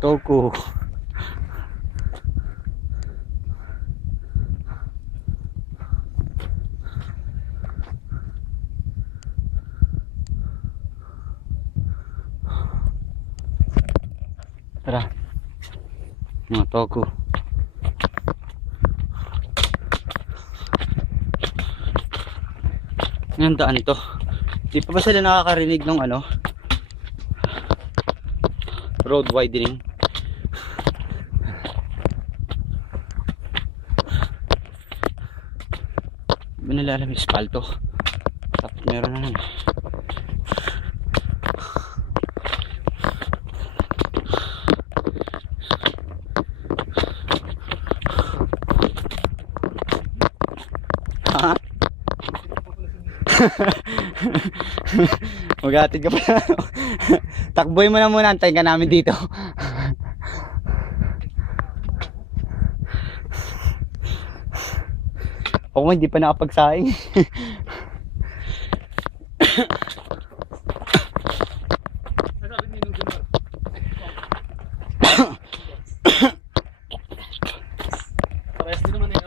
Toku. Tara. Mga Toku. Ngayon daan ito. Di pa ba sila nakakarinig ng ano? Road widening. Binilalam yung espalto. Tapos meron na naman. Ha? Maghatid ka pa. Takboy mo na muna, antayin ka namin dito. Ako hindi pa nakapagsaing. Parehas din naman eh.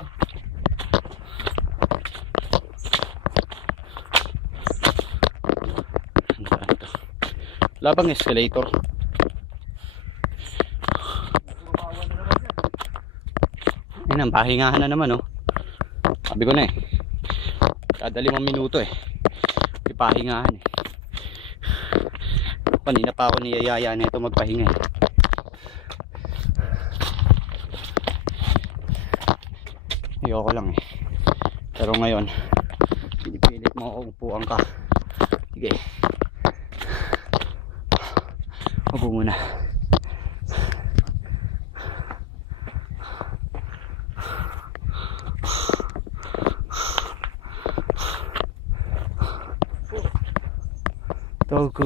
Wala bang escalator? Ayun, pahingahan na naman, oh. Sabi ko na eh. Kada 5 minuto eh. Ipahingahan eh. Kanina pa ako niyayaya na ito magpahinga eh. Ayoko lang eh. Pero ngayon, pinipilit mo upuan ka. Sige. Upo muna. Toku.